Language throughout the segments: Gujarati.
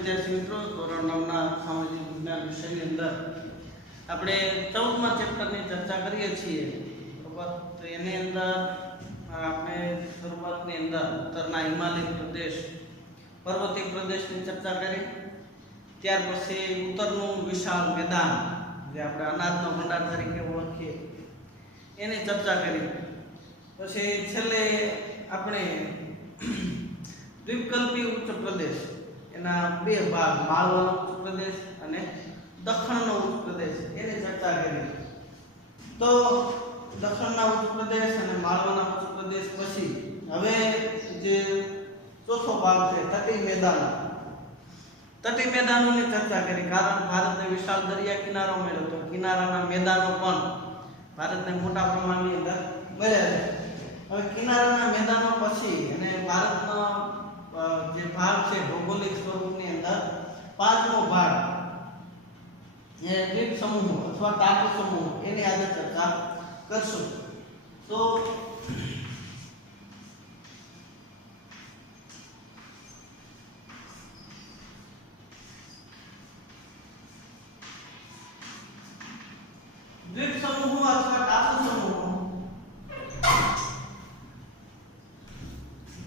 વિદ્યાર્થી મિત્રો, ધોરણ 9ના સામાજિક વિજ્ઞાન વિષયની અંદર આપણે 14મા ચેપ્ટરની ચર્ચા કરીએ છીએ. બરાબર. તો એની અંદર આપણે શરૂઆતની અંદર ઉત્તરના હિમાલય પ્રદેશ, પર્વતીય પ્રદેશની ચર્ચા કરી. ત્યાર પછી ઉત્તરનું વિશાળ મેદાન, જે આપણે અનાજનો ભંડાર તરીકે ઓળખીએ, એની ચર્ચા કરી. પછી છેલ્લે આપણે દ્વીપકલ્પી ઉચ્ચ પ્રદેશ, એના બે ભાગ, માળવાનો ઉચ્ચ પ્રદેશ અને દખણનો ઉચ્ચ પ્રદેશ, એની ચર્ચા કરી. તો દખણના ઉચ્ચ પ્રદેશ અને માળવાના ઉચ્ચ પ્રદેશ પછી હવે જે ચોથો ભાગ છે તટીય મેદાનો, તટીય મેદાનોની ચર્ચા કરી. કારણ ભારતને વિશાળ દરિયા કિનારો મળ્યો, તો કિનારાના મેદાનો પણ ભારતને મોટા પ્રમાણની અંદર મળ્યા છે. હવે કિનારાના મેદાનો પછી અને ભારતનો જે ભાગ છે ભૌગોલિક સ્વરૂપની અંદર પાંચમો ભાગ એ દ્વીપ સમૂહ અથવા ટાપુ સમૂહ, એની આજે ચર્ચા કરશું. તો દ્વીપ સમૂહ અથવા ટાપુ સમૂહ,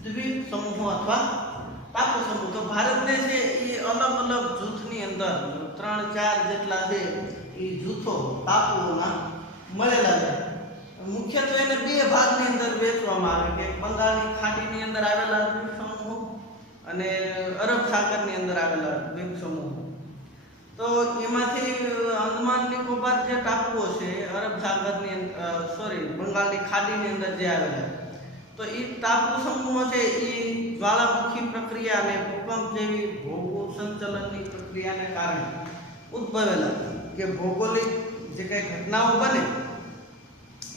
દ્વીપ સમૂહ અથવા ટાપુ સમૂહ, તો ભારતને છે એ અલગ અલગ જૂથની અંદર 3-4 જેટલા છે એ જૂથો ટાપુઓના મળેલા છે. મુખ્યત્વે એને બે ભાગની અંદર વહેંચવામાં આવે કે બંગાળની ખાડીની અંદર આવેલા દ્વીપ સમૂહ અને અરબ સાગરની અંદર આવેલા દ્વીપ સમૂહ. તો એમાંથી અંદમાન નિકોબાર જે ટાપુઓ છે અરબ સાગરની બંગાળની ખાડીની અંદર જે આવેલા, તો એ ટાપુ સમૂહ છે એ જ્વાળામુખી પ્રક્રિયા અને ભૂકંપ જેવી ભૌગોલિક સંચલનની પ્રક્રિયાને કારણે ઉદ્ભવેલા, કે ભૌગોલિક જે કઈ ઘટનાઓ બને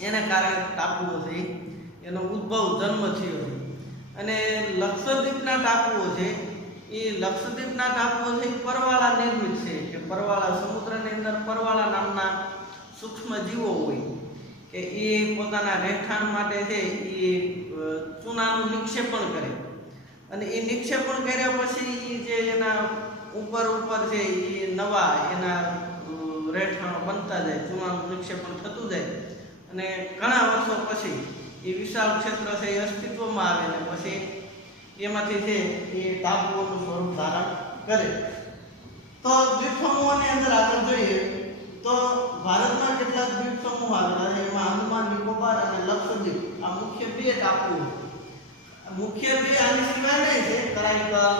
એને કારણે ટાપુઓ છે એનો ઉદ્ભવ જન્મ થયો છે. અને લક્ષદ્વીપના ટાપુઓ છે એ લક્ષદ્વીપના ટાપુઓ છે પરવાળા નિર્મિત છે, કે પરવાળા સમુદ્રની અંદર પરવાળા નામના સૂક્ષ્મ જીવો હોય કે એ પોતાના રહેઠાણ માટે છે એ ચૂનાનું નિક્ષેપણ કરે, અને એ નિક્ષેપણ કર્યા પછી એ જે એના ઉપર છે એ નવા એના રહેઠાણો બનતા જાય, ચૂનાનું નિક્ષેપણ થતું જાય, અને ઘણા વર્ષો પછી એ વિશાળ ક્ષેત્ર છે એ અસ્તિત્વમાં આવે ને પછી એમાંથી છે એ ટાપુઓનું સ્વરૂપ ધારણ કરે. તો દ્વીપ સમૂહોની અંદર આગળ જોઈએ તો ભારતમાં કેટલાક દ્વીપ સમૂહ આવેલા છે. એમાં અંદમાન નિકોબાર અને લક્ષદ્વીપ આ મુખ્ય બે ટાપુઓ, મુખ્ય બે આની સિવાય નહીં છે કરાઈકલ,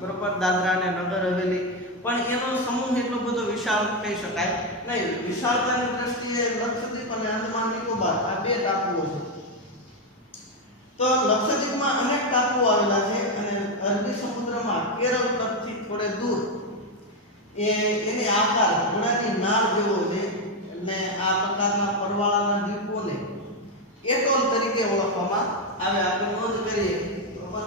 બરોબર, દાદરા અને નગર હવેલી, પણ એનો સમૂહ એટલો બધો વિશાળ કહી શકાય નહીં. વિશાળતાની દ્રષ્ટિએ લક્ષદ્વીપ અને અંદમાન નિકોબાર આ બે ટાપુઓ છે. તો લક્ષદ્વીપમાં અનેક ટાપુઓ આવેલા છે અને અરબી સમુદ્રમાં કેરળ તટથી થોડે દૂર એની આકાર ઘોડાની નાળ જેવો છે, અને આ પ્રકારના પરવાળાના દ્વીપોને એટોલ તરીકે ઓળખવામાં આવે. આપણે નોંધ કરીએ બરોબર.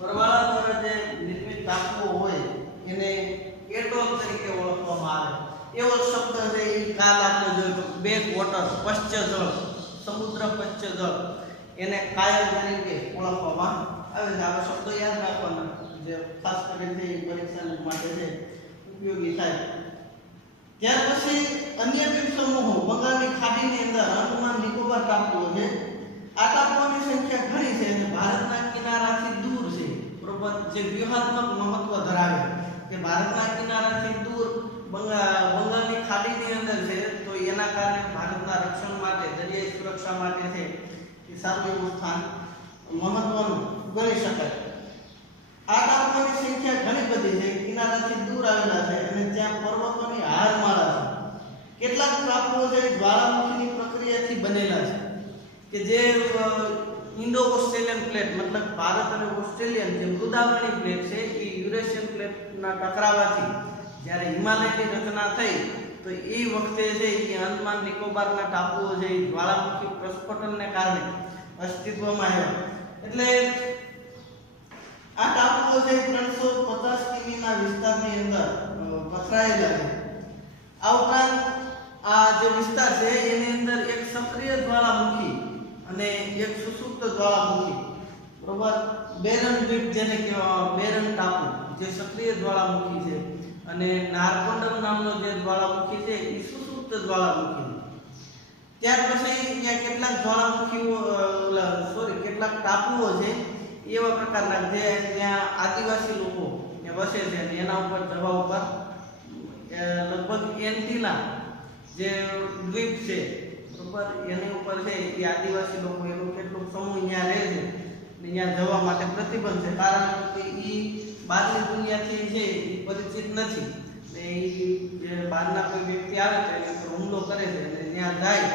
પરવાળા દ્વારા જે નિર્મિત ટાપુઓ હોય એને એટોલ તરીકે ઓળખવામાં આવે. એવો શબ્દ છે એ કાલ આપણે જોયો બેક વોટર, પશ્ચ જળ, સમુદ્ર પશ્ચ જળ, એને કાયલ તરીકે ઓળખવામાં આવે છે. આ શબ્દો યાદ રાખવાના, જે ખાસ કરીને પરીક્ષા માટે છે ઉપયોગી થાય. ત્યાર પછી અન્ય દ્વીપ સમૂહો બંગાળની ખાડીની અંદર અંદમાન નિકોબાર ટાપુઓ છે. આ ટાપુઓની સંખ્યા ઘણી છે અને ભારતના કિનારાથી દૂર છે, બરોબર, જે વ્યૂહાત્મક મહત્વ ધરાવે, કે ભારતના કિનારાથી દૂર બંગાળની ખાડીની અંદર છે, તો એના કારણે ભારતના રક્ષણ માટે, દરિયાઈ સુરક્ષા માટે છે એ સારું એવું સ્થાન મહત્વનું ગણી શકાય. આ ટાપુઓની સંખ્યા ઘણી બધી છે, કિનારાથી દૂર આવેલા છે અને ત્યાં પર્વતોની હારમાળા છે. કેટલાક ટાપુઓ છે જ્વાળામુખીની પ્રક્રિયાથી બનેલા છે, કે જે ઇન્ડો ઓસ્ટ્રેલિયન પ્લેટ મતલબ ભારત અને ઓસ્ટ્રેલિયન જે મૃદાવર્ણી પ્લેટ છે એ યુરેશિયન પ્લેટના ટકરાવાથી જ્યારે હિમાલયની રચના થઈ તો એ વખતે છે એ અંદમાન નિકોબારના ટાપુઓ છે એ જ્વાળામુખી પ્રસ્ફોટનને કારણે અસ્તિત્વમાં આવ્યા. એટલે આ ટાપુઓ છે 350 કિમીના વિસ્તારની અંદર પથરાયેલા છે. આ ઉપરાંત આ જે વિસ્તાર છે એની અંદર એક સક્રિય જ્વાળામુખી અને એક સુસુપ્ત જ્વાળામુખી, બરોબર, બેરન દ્વીપ જેને કહેવામાં બેરન ટાપુ જે સક્રિય જ્વાળામુખી છે અને નારકોંડમ નામનો જે જ્વાળામુખી છે એ સુસુપ્ત જ્વાળામુખી. ત્યાર પછી ત્યાં કેટલાક જ્વાળામુખીઓ કેટલાક ટાપુઓ છે એવા પ્રકારના જે ત્યાં આદિવાસી લોકો વસે છે અને એના ઉપર જવા ઉપર લગભગ એન્ટીના જે દ્વીપ છે, બરોબર, એની ઉપર છે એ આદિવાસી લોકો એનું કેટલુંક સમૂહ ત્યાં રહે છે અને ત્યાં જવા માટે પ્રતિબંધ છે, કારણ કે એ બહારની દુનિયાથી છે એ પરિચિત નથી. એ જે બહારના કોઈ વ્યક્તિ આવે છે એની પર હુમલો કરે છે અને ત્યાં જાય,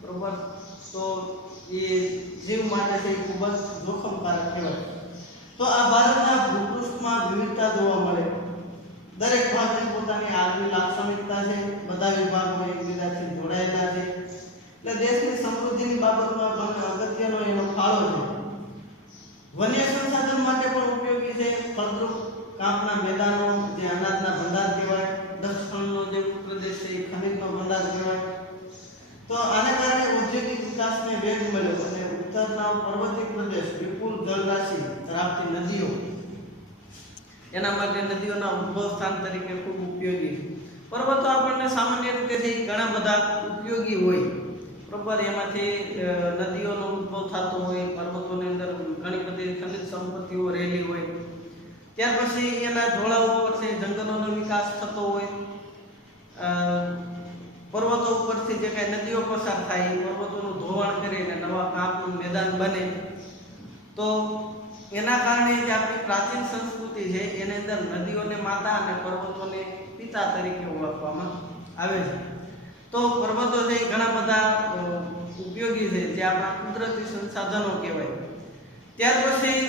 બરોબર, તો એ જીવ માટે છે એ ખૂબ જ જોખમકારક કહેવાય. તો આ ભારતના ભૂપૃષ્ઠમાં વિવિધતા જોવા મળે. દરેક ભાગની પોતાની આગવી લાક્ષણિકતા છે. બધા વિભાગો એકબીજાથી જોડાયેલા છે. એટલે દેશની સમૃદ્ધિની બાબતમાં પણ અગત્યનો એનો ફાળો છે. વન્ય સંસાધન માટે પણ ઉપયોગી છે. ફળદ્રુપ કાંપના મેદાનો જે અનાજના ભંડાર કહેવાય, દક્ષિણનો જે પ્રદેશ છે એ ખનિજનો ભંડાર કહેવાય. તો આને કારણે ઔદ્યોગિક વિકાસને વેગ મળ્યો અને ઉત્તરના પર્વતીય પ્રદેશ વિપુલ જળરાશિ ધરાવતી નદીઓ એના માટે નદીઓના ઉદ્ભવ સ્થાન તરીકે ખૂબ ઉપયોગી છે. પર્વતો આપણને સામાન્ય રીતે ઘણા બધા ઉપયોગી હોય, બરોબર, એમાંથી નદીઓનો ઉદ્ભવ થતો હોય, પર્વતોની અંદર ઘણી બધી ખનિજ સંપત્તિઓ રહેલી હોય. ત્યાર પછી એના ઢોળાવ ઉપર છે જંગલોનો વિકાસ થતો હોય. પર્વતો ઉપરથી જે કાંઈ નદીઓ પસાર થાય એ પર્વતોનું ધોવાણ કરીને નવા કાંપનું મેદાન બને. તો એના કારણે જે આપણી પ્રાચીન સંસ્કૃતિ છે એની અંદર નદીઓને માતા અને પર્વતોને પિતા તરીકે ઓળખવામાં આવે છે. તો પર્વતો છે ઘણા બધા ઉપયોગી છે જે આપણા કુદરતી સંસાધનો કહેવાય. ત્યાર પછી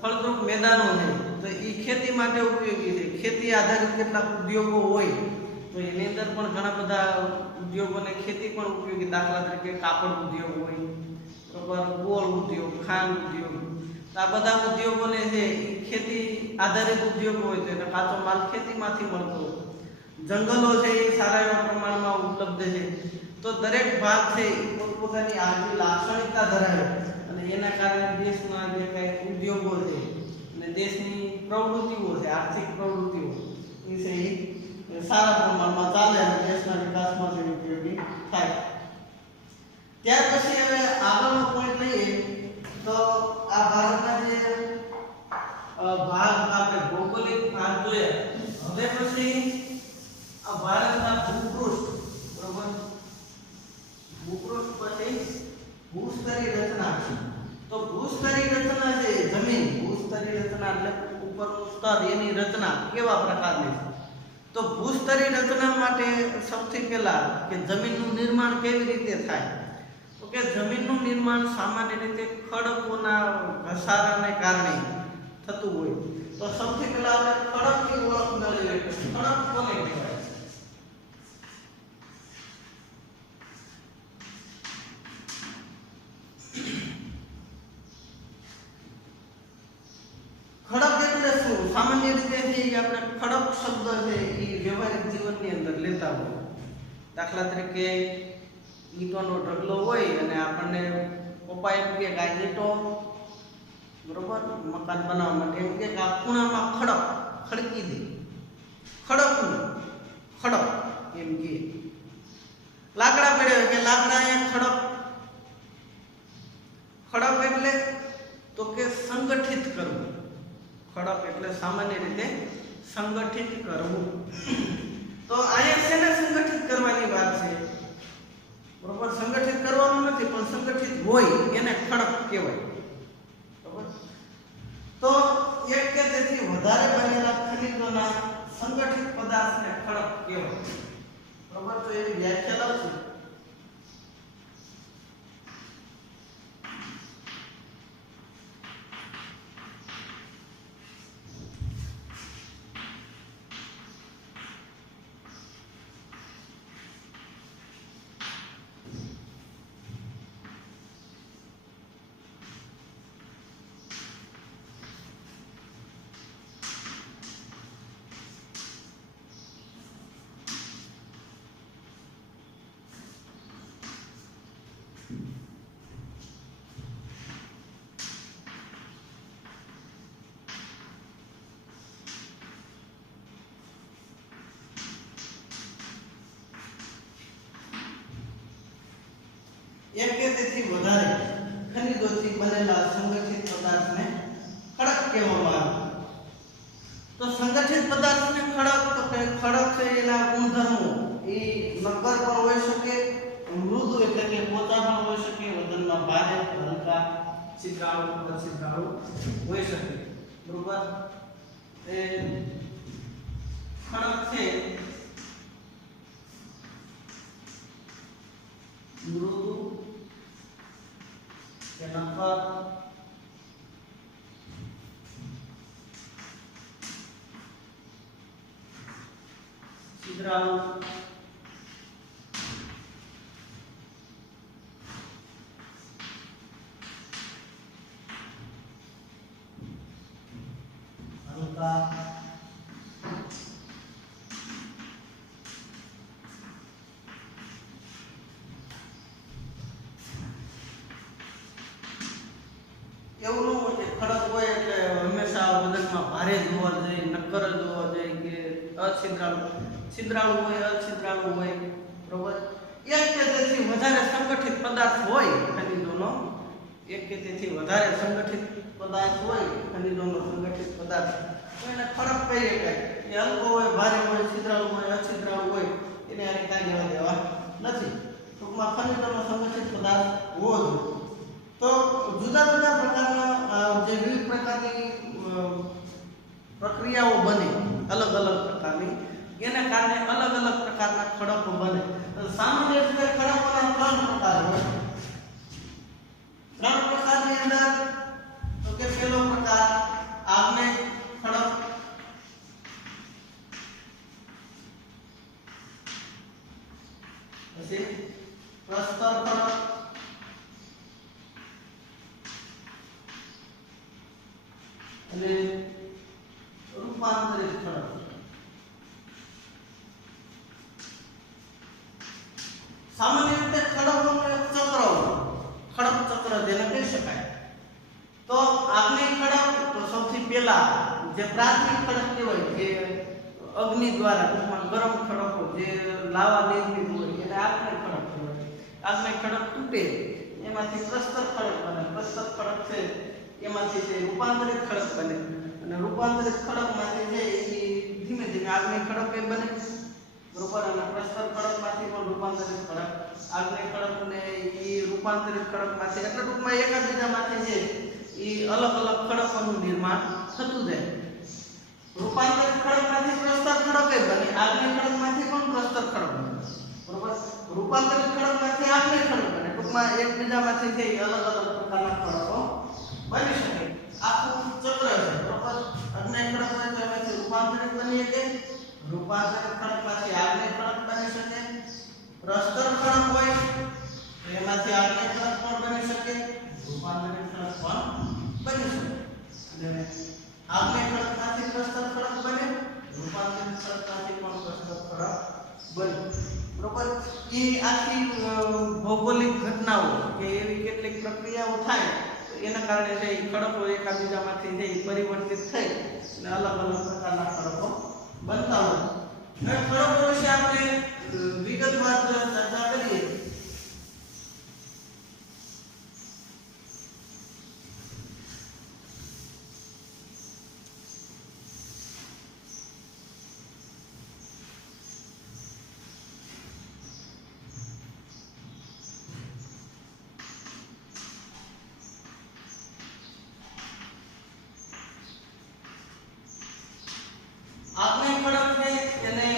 ફળદ્રુપ મેદાનો છે તો એ ખેતી માટે ઉપયોગી છે. ખેતી આધારિત કેટલાક ઉદ્યોગો હોય તો એની અંદર પણ ઘણા બધા ઉદ્યોગોને ખેતી પણ ઉપયોગી, દાખલા તરીકે કાપડ ઉદ્યોગ હોય, બરોબર, ગોળ ઉદ્યોગ, ખાંડ ઉદ્યોગ. તો આ બધા ઉદ્યોગોને છે ખેતી આધારિત ઉદ્યોગો હોય તો એનો કાચો માલ ખેતીમાંથી મળતો હોય. જંગલો છે એ સારા એવા પ્રમાણમાં ઉપલબ્ધ છે. તો દરેક ભાગ છે એ પોતપોતાની આગવી લાક્ષણિકતા ધરાવે અને એના કારણે દેશના જે કંઈ ઉદ્યોગો છે અને દેશની પ્રવૃત્તિઓ છે, આર્થિક પ્રવૃત્તિઓ એ છે એ સારા પ્રમાણમાં ચાલે અને દેશના વિકાસમાં તે ઉપયોગી થાય. ત્યાર પછી હવે આગળનો પોઈન્ટ લઈએ તો આ ભારતના જે ભાગ આપણે ભૌગોલિક ભાગ જોયા. હવે પછી આ ભારતના ભૂપૃષ્ઠ, બરોબર, ભૂપૃષ્ઠ પછી ભૂસ્તરી રચના. તો ભૂસ્તરી રચના છે જમીન, ભૂસ્તરી રચના એટલે ઉપરનું સ્તર, એની રચના કેવા પ્રકારની છે. તો ભૂસ્તરી રચના માટે સૌથી પહેલા કે જમીનનું નિર્માણ કેવી રીતે થાય, તો કે જમીનનું નિર્માણ સામાન્ય રીતે ખડકોના ઘસારાને કારણે થતું હોય. તો સૌથી પહેલા આપણે ખડકની ઓળખ મેળવીએ. ખડક કોને કહેવાય? ખડક એટલે શું? સામાન્ય રીતે આપણે ખડક શબ્દ છે એ વ્યવહારિક જીવનની અંદર લેતા હોય. દાખલા તરીકે ઈંટોનો ઢગલો હોય અને આપણને પપ્પા એમ કે આ ઈંટો, બરોબર, મકાન બનાવવા માટે એમ કે આ ખૂણામાં ખડક ખડકી દે, ખડકનું ખડક એમ કે. લાકડા પડ્યા કે લાકડા અહીંયા ખડક. ખડક એટલે તો કે સંગઠિત કરવું. ખડક એટલે સામાન્ય રીતે સંગઠિત કરવું. તો અહીંયા શેને સંગઠિત કરવાની વાત છે, બરોબર, સંગઠિત કરવાનું નથી પણ સંગઠિત હોય એને ખડક કહેવાય, બરોબર. તો એક કે તેથી વધારે બનેલા ખનિજોના સંગઠિત પદાર્થને ખડક કહેવાય, બરોબર. તો એની વ્યાખ્યા લખશું. એક કે તેથી વધારે ખનિજોથી બનેલા સંગઠિત પદાર્થને ખડક કહેવામાં આવે. તો સંગઠિત પદાર્થને ખડક, તો કે ખડક છે એના ગુણધર્મો એ નક્કર પણ હોઈ શકે, મૃદુ એટલે કે પોચા પણ હોઈ શકે, વજનમાં ભારે, હલકા, છિદ્રાળુ, અછિદ્રાળુ હોઈ શકે. બરોબર. એ ખડક છે મૃદુ કે નક્કર, છિદ્રાળુ, હલકા, એવું ન હોય કે ખડક હોય એટલે હંમેશા વજનમાં ભારે જ હોવા જોઈએ, નક્કર જ હોવા જોઈએ કે અછિદ્રાળુ. છિદ્રાળુ હોય, અછિદ્રાળુ હોય. બરોબર. એક કે તેથી વધારે સંગઠિત પદાર્થ હોય ખનિજોનો, એક કે તેથી વધારે સંગઠિત પદાર્થ હોય ખનિજોનો સંગઠિત પદાર્થ, તો એને ખડક કહીએ. કાંઈ એ હલકો હોય, ભારે હોય, છિદ્રાળુ હોય, અછિદ્રાળુ હોય, એને આને કાંઈ લેવા દેવા નથી. ટૂંકમાં ખનિજોનો સંગઠિત પદાર્થ હોવો જોઈએ. તો જુદા જુદા પ્રકારના જે વિવિધ પ્રકારની પ્રક્રિયાઓ બને, અલગ અલગ પ્રકારની, એને કારણે અલગ અલગ પ્રકારના ખડકો બને. સામાન્ય રીતે ખડકોના 3 પ્રકાર હોય. 3 પ્રકારની અંદર તો કે પહેલો પ્રકાર આગ્નેય ખડક, પછી પ્રસ્તર ખડક, અને રૂપાંતરિત ખડક. સામાન્ય રીતે ખડકોનો એક ચક્ર હોય, ખડક ચક્ર જેને કહી શકાય. તો આગ્નેય ખડક તો સૌથી પહેલા જે પ્રાથમિક ખડક કહેવાય, જે અગ્નિ દ્વારા ટૂંકમાં ગરમ ખડકો જે લાવા નિર્મિત હોય એને આગ્નેય ખડક કહેવાય. આગ્નેય ખડક તૂટે એમાંથી પ્રસ્તર ખડક બને. પ્રસ્તર ખડક છે એમાંથી જે રૂપાંતરિત ખડક બને, અને રૂપાંતરિત ખડકમાંથી જે ધીમે ધીમે આગ્નેય ખડક બને. બરોબર. અને પ્રસ્તર ખડકમાંથી પણ રૂપાંતરિત ખડક, આગ્નેય ખડક ને એ રૂપાંતરિત ખડકમાંથી, એટલે ટૂંકમાં એકબીજામાંથી જે એ અલગ અલગ ખડકોનું નિર્માણ થતું જાય. રૂપાંતરિત ખડકમાંથી પ્રસ્તર ખડક બને, આગ્નેય ખડકમાંથી પણ પ્રસ્તર ખડક બને. બરોબર. રૂપાંતરિત ખડકમાંથી આગ્નેય ખડક બને. ટૂંકમાં એકબીજામાંથી જે અલગ અલગ પ્રકારના ખડકો બની શકે. આખું ચક્ર છે. બરોબર. આગ્નેય ખડક હોય તો એમાંથી રૂપાંતરિત બની શકે, રૂપાંતરિત ખડકમાંથી આગ્નેય ખડક બની શકે. પ્રસ્તર ખડક હોય તો એમાંથી આગ્નેય ખડક પણ બની શકે, રૂપાંતરિત ખડક પણ બની શકે. અને આગ્નેય ખડકમાંથી પ્રસ્તર ખડક બને, રૂપાંતરિત ખડકમાંથી પણ પ્રસ્તર ખડક બને. બરોબર. એ આખી ભૌગોલિક ઘટનાઓ કે એવી કેટલીક પ્રક્રિયાઓ થાય એના કારણે જે ખડકો એકબીજામાંથી જે પરિવર્તિત થઈ અને અલગ અલગ પ્રકારના ખડકો બનતા હોય. હવે ખડકો વિશે આપણે વિગતવાર ચર્ચા કરીએ. આગ્નેય ખડક છે એને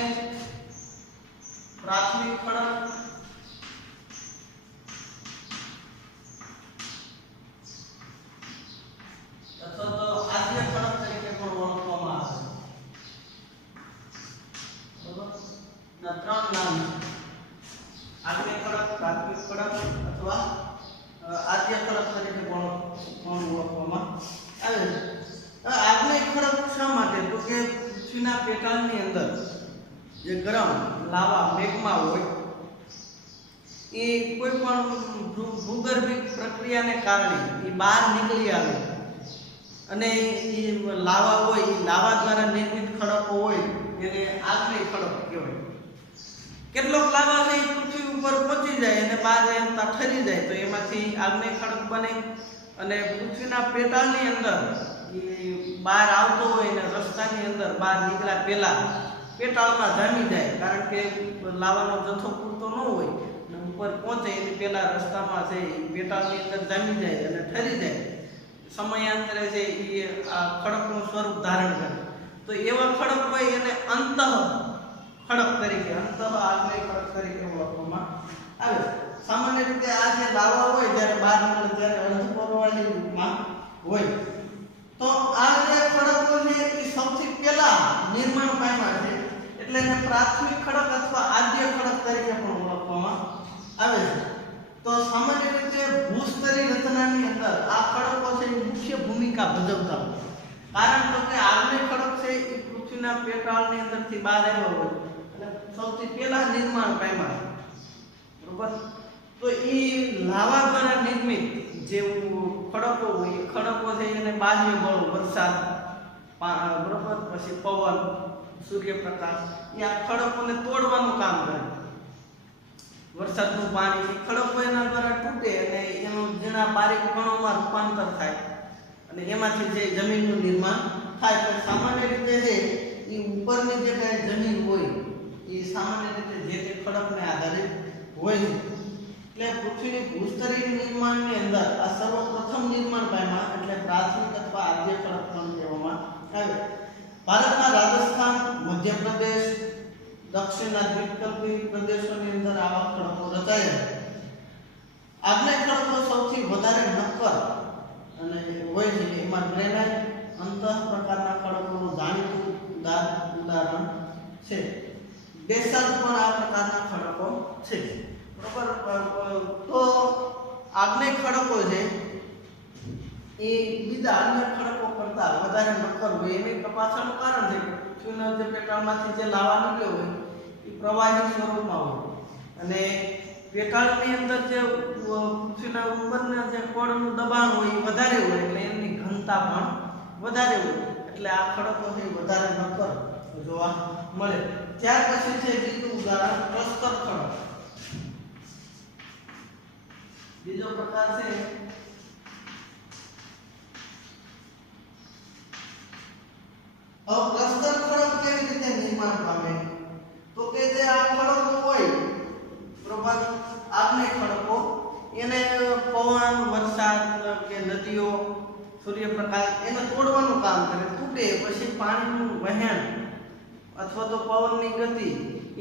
પ્રાથમિક ખડક, અથવા તો આદ્ય ખડક તરીકે પણ ઓળખવામાં આવે છે. બરોબર. ના 3 નામ છે: આગ્નેય ખડક, પ્રાથમિક ખડક અથવા આદ્ય ખડક તરીકે પણ ઓળખવામાં આવે છે. આગ્નેય ખડક શા માટે? તો કે પૃથ્વીના પેટાળની અંદર જે ગરમ લાવા મેગ્મા હોય એ કોઈ પણ ભૂગર્ભિક પ્રક્રિયાને કારણે એ બહાર નીકળી આવે અને એ લાવા હોય, એ લાવા દ્વારા નિર્મિત ખડકો હોય એને આગ્નેય ખડક કહેવાય. કેટલોક લાવા છે એ પૃથ્વી ઉપર ઉપર પહોંચી જાય અને બહાર એમતા ઠરી જાય તો એમાંથી આગ્નેય ખડક બને અને પૃથ્વીના પેટાળની અંદર એ બહાર આવતો હોય અને રસ્તાની અંદર બહાર નીકળ્યા પહેલા પેટાળમાં જામી જાય, કારણ કે લાવાનો જથ્થો પૂરતો ન હોય અને ઉપર પહોંચે એની પહેલા રસ્તામાં છે એ પેટાળની અંદર જામી જાય અને ઠરી જાય. સમયાંતરે છે એ આ ખડકનું સ્વરૂપ ધારણ કરે. તો એવા ખડક હોય એને અંતઃ ખડક તરીકે, અંતઃ આગ્નેય ખડક તરીકે ઓળખવામાં આવે. સામાન્ય રીતે આ જે લાવા હોય જ્યારે બહાર નીકળે ત્યારે અર્ધપરવાળી રૂપમાં હોય. તો આ જે ખડકો છે એ સૌથી પહેલા નિર્માણ પામ્યા છે, એટલે એને પ્રાથમિક ખડક અથવા આદ્ય ખડક તરીકે પણ ઓળખવામાં આવે છે. તો સામાન્ય રીતે ભૂસ્તરી રચનાની અંદર આ ખડકો છે એ મુખ્ય ભૂમિકા ભજવતા હોય. કારણ તો કે આગ્નેય ખડક છે એ પૃથ્વીના પેટાળની અંદરથી બહાર આવ્યો હોય અને સૌથી પહેલા નિર્માણ પામ્યા, બરોબર. તો એ લાવા દ્વારા નિર્મિત જે ખડકો હોય એ ખડકો છે એને બાહ્ય બળો, વરસાદ, બરોબર, પછી પવન, સૂર્યપ્રકાશ એ આ ખડકોને તોડવાનું કામ કરે. વરસાદનું પાણી ખડકો એના દ્વારા તૂટે અને એનું ઝીણા બારીક કણોમાં રૂપાંતર થાય અને એમાંથી જે જમીનનું નિર્માણ થાય. તો સામાન્ય રીતે છે એ ઉપરની જે કાંઈ જમીન હોય એ સામાન્ય રીતે જે તે ખડકને આધારિત હોય છે. એટલે પૃથ્વીની ભૂસ્તરીય નિર્માણની અંદર આ સર્વપ્રથમ નિર્માણ પામ્યા એટલે પ્રાથમિક અથવા આદ્ય ખડક પણ કહેવામાં આવે. ભારતના રાજસ્થાન, મધ્યપ્રદેશ, દક્ષિણના દ્વીપકલ્પી પ્રદેશોની અંદર આવા ખડકો રચાયા. આગ્નેય ખડકો સૌથી વધારે નક્કર અને હોય છે. એમાં ગ્રેનાઇટ, અંતઃ પ્રકારના ખડકોનું જાણીતું ઉદાહરણ છે. બેસાલ્ટ પણ આ પ્રકારના ખડકો છે, બરોબર. તો આગ્નેય ખડકો છે એ બીજા અન્ય ખડકો કરતા વધારે નક્કર હોય. એની પાછળનું કારણ છે કે પૃથ્વીના જે પેટાળમાંથી જે લાવા નીકળ્યો હોય એ પ્રવાહી સ્વરૂપમાં હોય અને પેટાળની અંદર જે પૃથ્વીના ઉપરના જે કોળનું દબાણ હોય એ વધારે હોય એટલે એની ઘનતા પણ વધારે હોય એટલે આ ખડકો છે વધારે નક્કર જોવા મળે. ત્યાર પછી છે બીજું ઉદાહરણ પ્રસ્તર ખડક. બીજો પ્રકાર છે પ્રસ્તર ખડક. કેવી રીતે નિર્માણ પામે? તો કે જે આ ખડકો હોય, બરોબર, આગ્નેય ખડકો એને પવન, વરસાદ કે નદીઓ, સૂર્યપ્રકાશ એને તોડવાનું કામ કરે, તૂટે પછી પાણીનું વહેણ અથવા તો પવનની ગતિ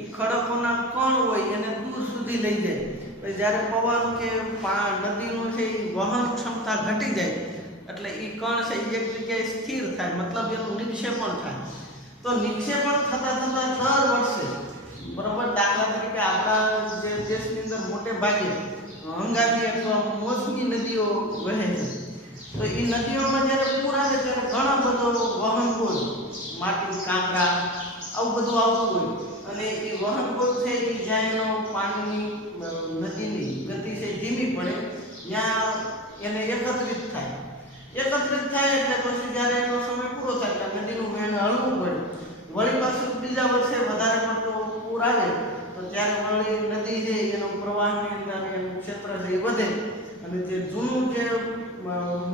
એ ખડકોના કણ હોય એને દૂર સુધી લઈ જાય. પછી જ્યારે પવન કે નદીનું છે એ વહન ક્ષમતા ઘટી જાય એટલે એ કણ છે એક જગ્યાએ સ્થિર થાય, મતલબ એનું નિક્ષેપણ થાય. તો નિક્ષેપણ થતાં થતાં દર વર્ષે, બરોબર, દાખલા તરીકે આપણા જે દેશની અંદર મોટે ભાગે હંગામી અથવા મોસમી નદીઓ વહે છે. તો એ નદીઓમાં જ્યારે પૂર આવે ત્યારે ઘણા બધો વહનગોળ, માટી, કાંકરા આવું બધું આવતું હોય અને એ વહનગોળ છે એ જ્યાં એનો પાણીની નદીની ગતિ છે ધીમી પડે ત્યાં એને એકત્રિત થાય એટલે પછી જ્યારે એનો સમય પૂરો થાય એટલે નદીનું વહેણ હળવું પડે. વળી પાછું બીજા વર્ષે વધારે પડતો પૂર આવે તો ત્યારે વળી નદી છે એનો પ્રવાહની અંદર એનું ક્ષેત્ર છે એ વધે અને જે જૂનું જે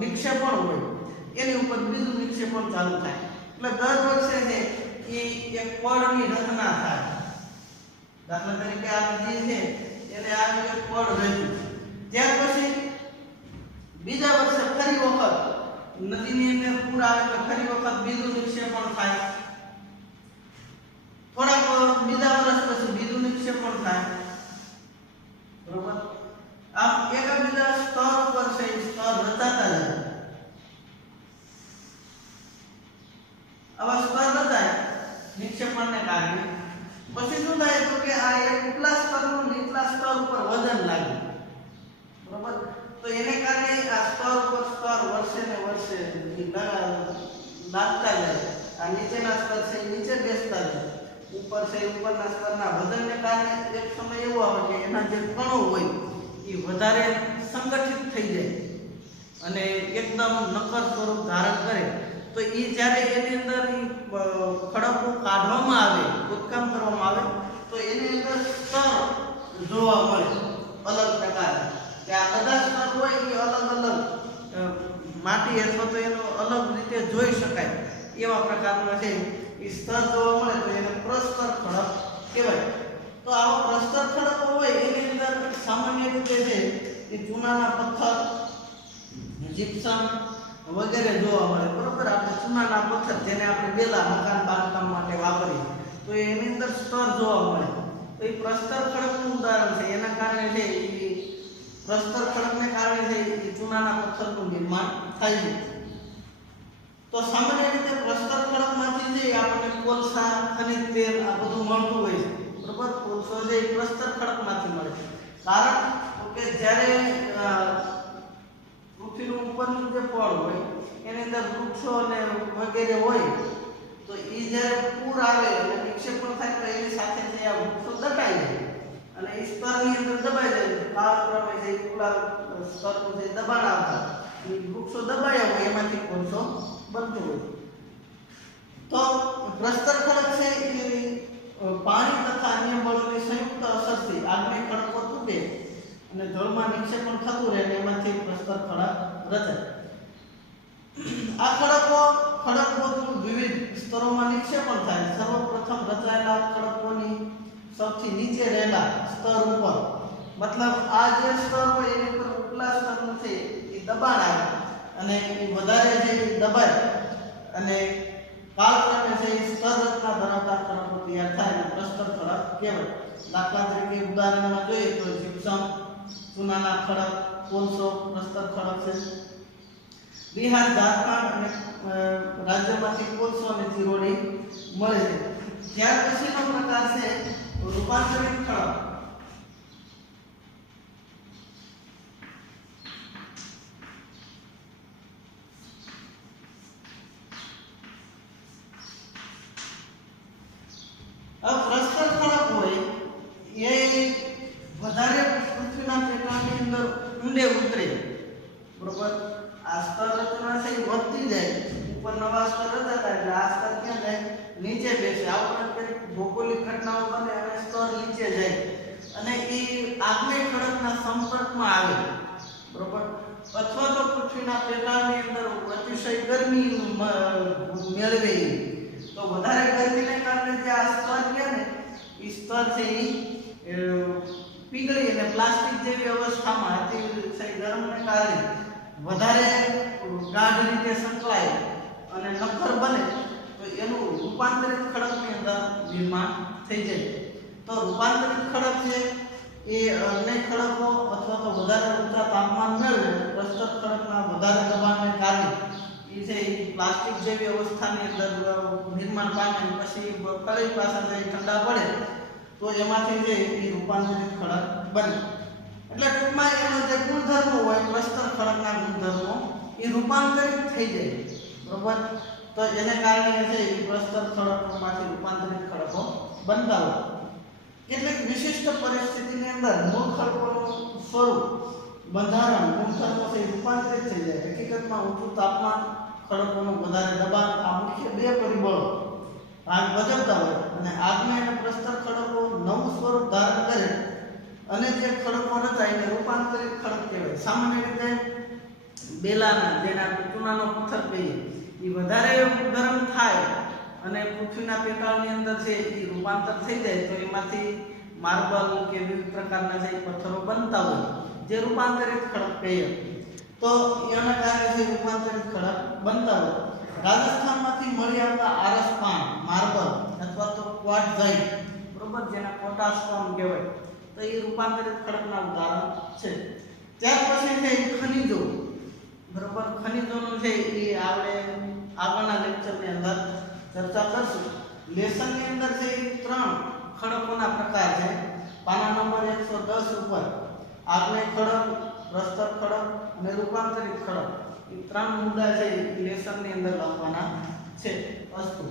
નિક્ષેપણ હોય એની ઉપર બીજું નિક્ષેપણ ચાલુ થાય. એટલે દર વર્ષે છે એ એક પડની રચના થાય. દાખલા તરીકે આ નદી છે એને આ એક પડ રહ્યું, ત્યાર પછી બીજા વર્ષે ફરી વખત નદીની અંદર પૂર આવે તો ફરી વખત બીજું નિક્ષેપણ થાય. થોડાક બીજા વર્ષ પછી બીજું નિક્ષેપણ થાય, બરોબર. આમ એકબીજા સ્તર પર છે સ્તર રચાતા જાય. આવા સ્તર રચાય નિક્ષેપણને કારણે. પછી શું થાય તો કે આ એક ઉપલા સ્તરનું નીચલા સ્તર ઉપર વજન લાગે, બરોબર. તો એને કારણે આ સ્તર પર સ્તર વર્ષે ને વર્ષે લાગતા જાય. આ નીચેના સ્તર છે નીચે બેસતા જાય, ઉપર છે ઉપરના સ્તરના વજનને કારણે એક સમય એવો આવે કે એના જે કણો હોય એ વધારે સંગઠિત થઈ જાય અને એકદમ નક્કર સ્વરૂપ ધારણ કરે. તો એ જ્યારે એની અંદર ખડકો કાઢવામાં આવે, ખોદકામ કરવામાં આવે તો એની અંદર સ્તર જો જોવા મળે અલગ પ્રકાર કે આ બધા સ્તર હોય એ અલગ અલગ માટી અથવા તો એનો અલગ રીતે જોઈ શકાય એવા પ્રકારના છે એ સ્તર જોવા મળે તો એને પ્રસ્તર ખડક કહેવાય. તો આવા પ્રસ્તર ખડકો હોય એની અંદર સામાન્ય રીતે છે એ ચૂનાના પથ્થર, જીપ્સમ વગેરે જોવા મળે. બરોબર, આપણે ચૂનાના પથ્થર જેને આપણે બેલા મકાન બાંધકામ માટે વાપરીએ તો એની અંદર સ્તર જોવા મળે. તો એ પ્રસ્તર ખડકનું ઉદાહરણ છે. એના કારણે છે એ પ્રસ્તર ખડકને કારણે છે એ ચૂનાના પથ્થરનું નિર્માણ થાય છે. તો સામાન્ય રીતે પ્રસ્તર ખડકમાંથી છે આપણને કોલસા, ખનિજ તેલ આ બધું મળતું હોય છે. બરોબર, કોલસો છે એ પ્રસ્તર ખડકમાંથી મળે છે. કારણ કે જ્યારે પૃથ્વીનું ઉપરનું જે પડ હોય એની અંદર વૃક્ષો અને વગેરે હોય તો એ જ્યારે પૂર આવે અને વિક્ષેપણ થાય તો એની સાથે જે આ વૃક્ષો દટાઈ જાય અને એ સ્તરની અંદર દબાઈ જાય. કાળક્રમે છે પુલા સ્તરનું જે દબાણ આવતા એ વૃક્ષો દબાયા હોય એમાંથી કોલસો બનતો હોય. તો પ્રસ્તર ખડક છે એ પાણી તથા અન્ય બળોની સંયુક્ત અસરથી આગ્નેય ખડકો તૂટે અને જળમાં નિક્ષેપણ થતું રહે અને એમાંથી પ્રસ્તર ખડક રચાય. આ ખડકો વિવિધ સ્તરોમાં નિક્ષેપણ થાય. સર્વપ્રથમ રચાયેલા ખડકોની સૌથી નીચે રહેલા સ્તર ઉપર, મતલબ આ જે સ્તર હોય એની ઉપર ઉપલા સ્તરનું છે એ દબાણ આવે અને એ વધારે છે એ દબાય અને કાળક્રમે છે એ સ્તર રચના ધરાવતા ખડકો તૈયાર થાય અને પ્રસ્તર ખડક કહેવાય. દાખલા તરીકે ઉદાહરણમાં જોઈએ તો જીપ્સમ, ચૂનાના ખડક, કોલસો પ્રસ્તર ખડક છે. બિહાર, ઝારખંડ અને રાજ્યમાંથી કોલસો અને ચિરોડી મળે છે. ત્યાર પછીનો પ્રકાર છે રૂપાંતરિત ખડક. આ પ્રસ્તર ખડક હોય એ વધારે પૃથ્વીના પેટાળની અંદર ઊંડે ઉતરે. બરોબર, આ સ્તર રચના છે એ વધતી જાય, ઉપર નવા સ્તર રચાતા એટલે આ સ્તર ક્યાં જાય? નીચે બેસે. આ ઉપરાંત ભૌગોલિક ઘટનાઓ બને અને સ્તર નીચે જાય અને એ આગ્નેય ખડકના સંપર્કમાં આવે. બરોબર, અથવા તો પૃથ્વીના પેટાળની અંદર અતિશય ગરમી મેળવે તો વધારે ગરમીને કારણે જે આ સ્તર છે ને એ સ્તર છે એ પીગળી અને પ્લાસ્ટિક જેવી અવસ્થામાં અતિશય ગરમને કારણે વધારે ગાઢ રીતે સંકળાય અને નક્કર બને તો એનું રૂપાંતરિત ખડકની અંદર નિર્માણ થઈ જાય. તો રૂપાંતરિત ખડક છે એ અન્ય ખડકો અથવા તો વધારે ઊંચા તાપમાન મેળવે પ્રસ્તર ખડકના વધારે દબાણને કારણે એ છે પ્લાસ્ટિક જેવી અવસ્થાની અંદર નિર્માણ પામે પછી ફરી પાછા જે ઠંડા પડે તો એમાંથી જે એ રૂપાંતરિત ખડક બને. એટલે ટૂંકમાં એનો જે ગુણધર્મો હોય પ્રસ્તર ખડકના ગુણધર્મો એ રૂપાંતરિત થઈ જાય. બરોબર, તો એને કારણે છે એ પ્રસ્તર ખડકોમાંથી રૂપાંતરિત ખડકો બનતા હોય. કેટલીક વિશિષ્ટ પરિસ્થિતિની અંદર મૂળ ખડકોનું સ્વરૂપ, બંધારણ, ગુણધર્મો છે રૂપાંતરિત થઈ જાય. હકીકતમાં ઊંચું તાપમાન, ખડકોનું વધારે દબાણ આ મુખ્ય બે પરિબળો ભાગ ભજવતા હોય અને આગ્નેય અને પ્રસ્તર ખડકો નવું સ્વરૂપ ધારણ કરે અને જે ખડકો રચાય એને રૂપાંતરિત ખડક કહેવાય. સામાન્ય રીતે બેલાના જેને આપણે ચૂનાનો પથ્થર કહીએ એ વધારે ગરમ થાય અને પૃથ્વીના પેટાળની અંદર છે એ રૂપાંતર થઈ જાય તો એમાંથી માર્બલ કે વિવિધ પ્રકારના જે પથ્થરો બનતા હોય જે રૂપાંતરિત ખડક કહીએ તો એના કારણે જે રૂપાંતરિત ખડક બનતા હોય. રાજસ્થાનમાંથી મળી આવતા આરસ પાન, માર્બલ અથવા તો ક્વાર્ટઝાઇટ, બરોબર, જેના પોટાશ સ્ટોન કહેવાય તો એ રૂપાંતરિત ખડકના ઉદાહરણ છે. ત્યાર પછી છે ખનિજો. બરોબર, ખનિજોનું છે એ આપણે આગળના લેક્ચરની અંદર ચર્ચા કરશું. લેસનની અંદર છે એ 3 ખડકોના પ્રકાર છે. પાના નંબર 110 ઉપર આગ્નેય ખડક, પ્રસ્તર ખડક અને રૂપાંતરિત ખડક એ 3 મુદ્દા છે લેસનની અંદર લખવાના છે. અસ્તુ.